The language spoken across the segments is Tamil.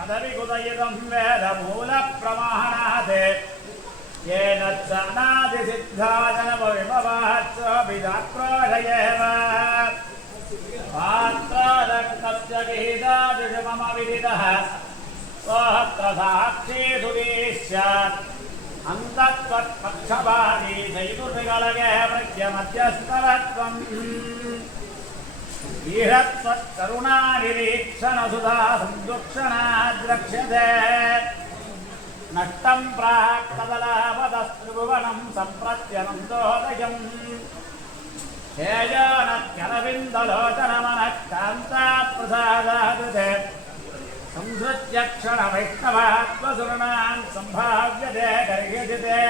कदविकुदयुगं वेदमूलप्रमाणात् येन चनादिसिद्धाजनमविमवात्सविदाक्रोशयेव पात्ररक्तस्य गीतादिषु मम विदितः स्वहत्र साक्षी सुवीश्यात् अन्तत्वत्पक्षपाती चैतुर्विकलगे मध्यमध्यस्तरत्वम् ईहत्वत्करुणानिरीक्षणसुधा संदुक्षणाद्रक्ष्यते नष्टं प्राक्तदलापदस्त्रिभुवनं सम्प्रत्यनन्दोदयम् हेयोनत्यरविन्दलोचनमनः कान्ताप्रसादादुते संसृत्य क्षणवैष्णवात्मसुरणान् सम्भाव्यते गर्ह्यजिते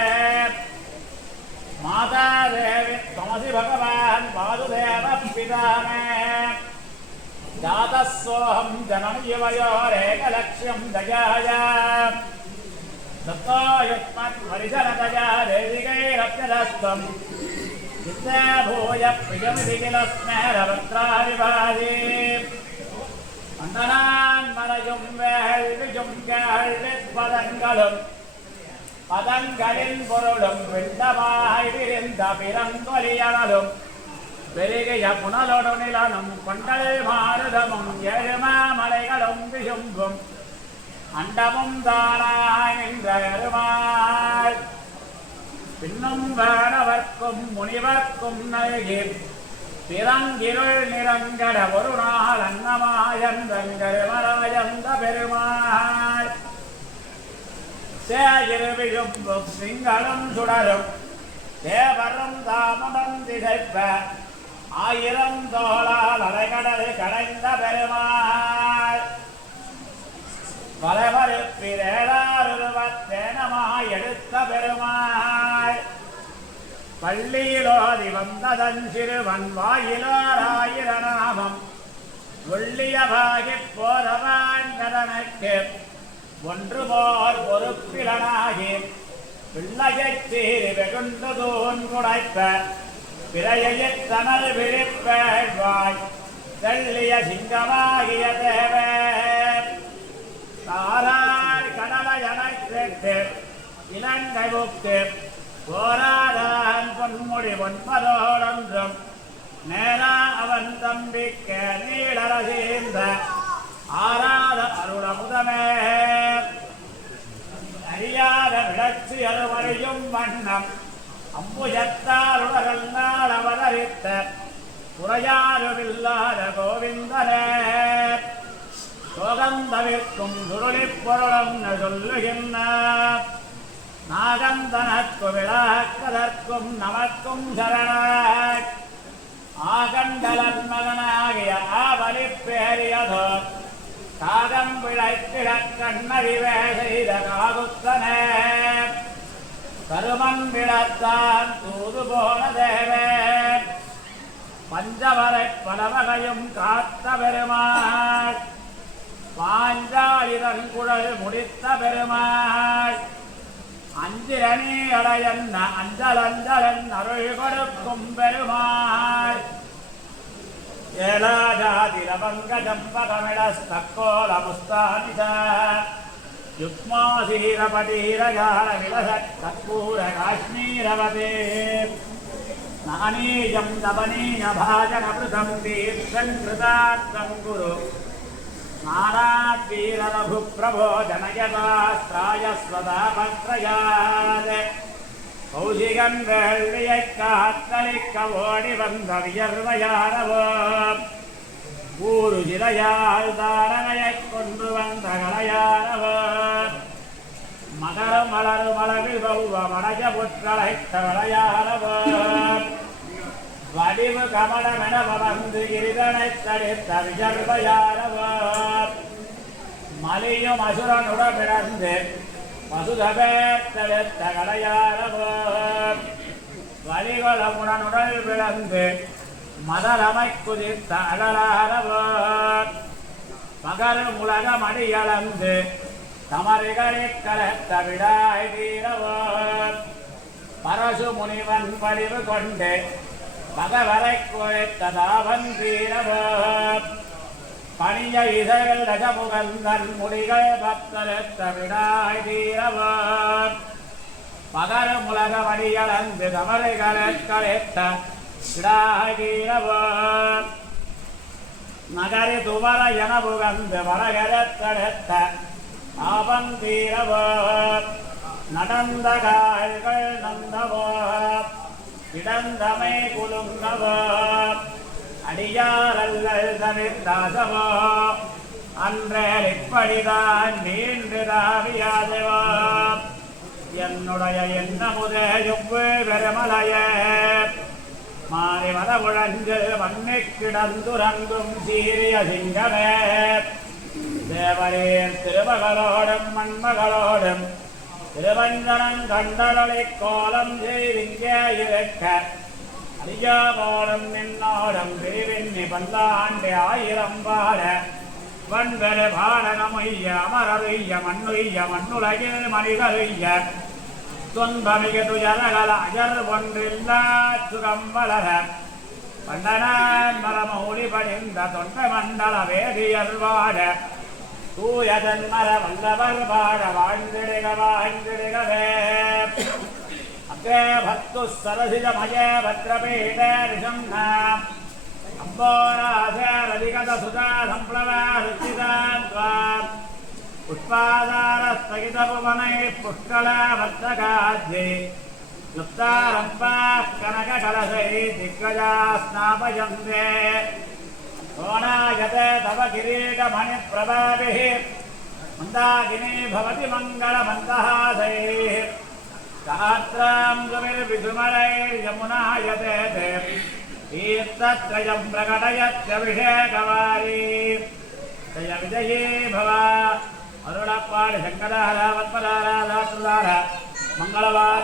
माता देवी त्वमसि भगवान् वासुदेवः पिता मे जातः सोऽहं जननयुवयोरेकलक्ष्यं दयाया दत्तो युष्मत्परिजनतया देविकैरप्यदस्त्वं चित्ते भूय प्रियमिति किल स्मेरवक्त्राविभाजी वन्दनान्मलयुं वेल्विजुं केळ्ळित्पदङ्गलुं பதங்களின் பொருளும் வெண்டமாய் விரிந்த பிறங்கொலியனலும் பெருகிய புனலொடு நிலனும் கொண்டல் மாறுதமும் எழுமாமலைகளும் விசும்பும் அண்டமும் தானாய் நின்ற எருமாள் பின்னும் வேணவர்க்கும் முனிவர்க்கும் நல்கி பிறங்கிருள் நிறங்கட ஒரு நாள் அன்னமாயந்தங்கருமராயந்த பெருமாள் சேகிருவிழும்பும் சிங்களும் சுடரும் தேவரும் தாமுடன் திகைப்ப ஆயிரம் தோளால் அலைகடல் கடைந்த பெருமாள் வளவருப்பிரேடாருருவத்தேனமாய் எடுத்த பெருமாள் பள்ளியிலோதி வந்ததன் சிறுவன் வாயிலோராயிரநாமம் ஒள்ளியவாகிப் போதவாண்டதனுக்கு ஒன்று போர் பொறுப்பிலனாகி பிள்ளையைச் சீறி வெகுண்டு தூண் குடைப்ப பிறையைத் தனல் விழிப்பேழ்வாய் தெள்ளிய சிங்கமாகிய தேவே தாராய் கடலையனைத் கேட்டு இலங்கை முக்து போராதான் பொன்முடி ஒன்பதோடொன்றும் நேரா அவன் தம்பிக்க நீளரசீந்த ஆராத அருளமுதமே அறியாத விளச்சி அருமறியும் வண்ணம் அம்புஜத்தால் உலகள் நாள் அவதரித்த குறையாருவில்லாத கோவிந்தனே சோகந்தவிற்கும் சுருளிப் பொருளும் சொல்லுகின்ற நாகந்தனக்கு விழாக்கதற்கும் நமக்கும் சரண ஆகண்டலன் மகனாகிய ஆவலிப்பேரியதோ காகம் விளைத்திடக் கண்ணறிவே செய்த காகுத்தனே கருமன் விழத்தான் தூது போன தேவே பஞ்சவரை பலவகையும் காத்த பெருமாள் பாஞ்சாலிதன் குழல் முடித்த பெருமாள் அஞ்சிரணி அடையன்ன அஞ்சல் அஞ்சலன் அருள் கொடுக்கும் பெருமாள் ஏலாஜாதிரவங்க ஜம்பகமிடஸ்தக்கோல முஸ்தானித யுக்மாசீரபடீரஜால விலசத் கற்பூர காஷ்மீரவதே நானீயம் தபனீய பாஜனபிருதம் தீர்த்தம் கிருதார்த்தம் குரு நாராத்வீரரபு பிரபோ ஜனயதாஸ்திராயஸ்வதா பக்ரயாத் கௌசிகன் வேள்வியைக் காத்தளிக்க ஓடி வந்த வியர்வையாரவோ ஊரு சிலையால் தாரணையைக் கொண்டு வந்த கலையாரவோ மகரம் மலரு மலரில் பௌவ மடஜ புற்றழைத்த வளையாரவோ வடிவு கமலமென வந்து இருதனைத் தடுத்த வியர்வையாரவோ மலியும் அசுரனுடமிழந்து மசுதபேத்தெடுத்த கடையாரவோ வலிகொளமுடனுடல் விளந்து மதரமை குதித்த அழலாரவோ மகரும் உலகம் அடியளந்து தமரிகளில் கலத்த விடாய் வீரவோ பரசு முனிவன் படிவு கொண்டு பகவரை குறைத்த தாவன் வீரவோ பணிய இசைகள் ரஜமுகந்தன் முடிகள் பக்தரெத்த விடாய் வீரவோ பகரும் உலகம் அடியளந்து தமரிகளில் கலத்த விடாய் வீரவோ நகரி துவர என புகந்து வரகரத்தெடுத்த ஆபன் தீரவோ நடந்த கால்கள் நந்தவோ இடந்தமை குலுங்கவோ அடியாரல்கள் தவிர்த்தாசவோ அன்றே இப்படிதான் மீண்டு தாவியாதவோ என்னுடைய எண்ணமுதே எவ்வு பெருமலையே மாறி மதமுழஞ்சு மண்ணி கிடந்துரங்கும் சீரிய சிங்கமே தேவரீர் திருமகளோடும் மண்மகளோடும் திருவஞ்சனன் கண்டளை கோலம் செய்திங்கே இருக்க அரியாவோடும் நின்னோடும் பிரிவின்னி பல்லாண்டு ஆயிரம் பாட வன்பெரு பாடனமொய்ய அமரருய்ய மண்ணுய்ய மண்ணுலகில் மனிதருய்ய துன்பமிக துயரகல அஜர் ஒன்றில்லா சுகம் வளர பண்டனான் மரமௌலி படிந்த தொண்ட மண்டல வேதியர் வாட தூய ஜன்மர வல்லவர் பாட வாழ்ந்திடுக வாழ்ந்திடுகவே அக்கே பக்து சரசிஜமய பத்ரபீட ரிஷம்னா அம்போராசரதிகத சுதா சம்ப்ளவா ருச்சிதாத்வா புஷ்பாதாரஸ்தகித புவனை புஷ்கல வர்த்தகாத்யே யுக்தாரம்பா கனக கலசை திக்ரஜா ஸ்நாபயந்தே கோணாயதே தவ கிரீடமணி பிரபாபிः மந்தாகினி பவதி மங்களமந்தஹாசைः சாத்ராம் சுமிர்விசுமரைர்யமுனாயதே தீர்த்தத்ரயம் பிரகடயத்யபிஷேகவாரி ஜய விஜயே பவ அருளப்பாடு சங்கரஹர வத்மதார மங்களவார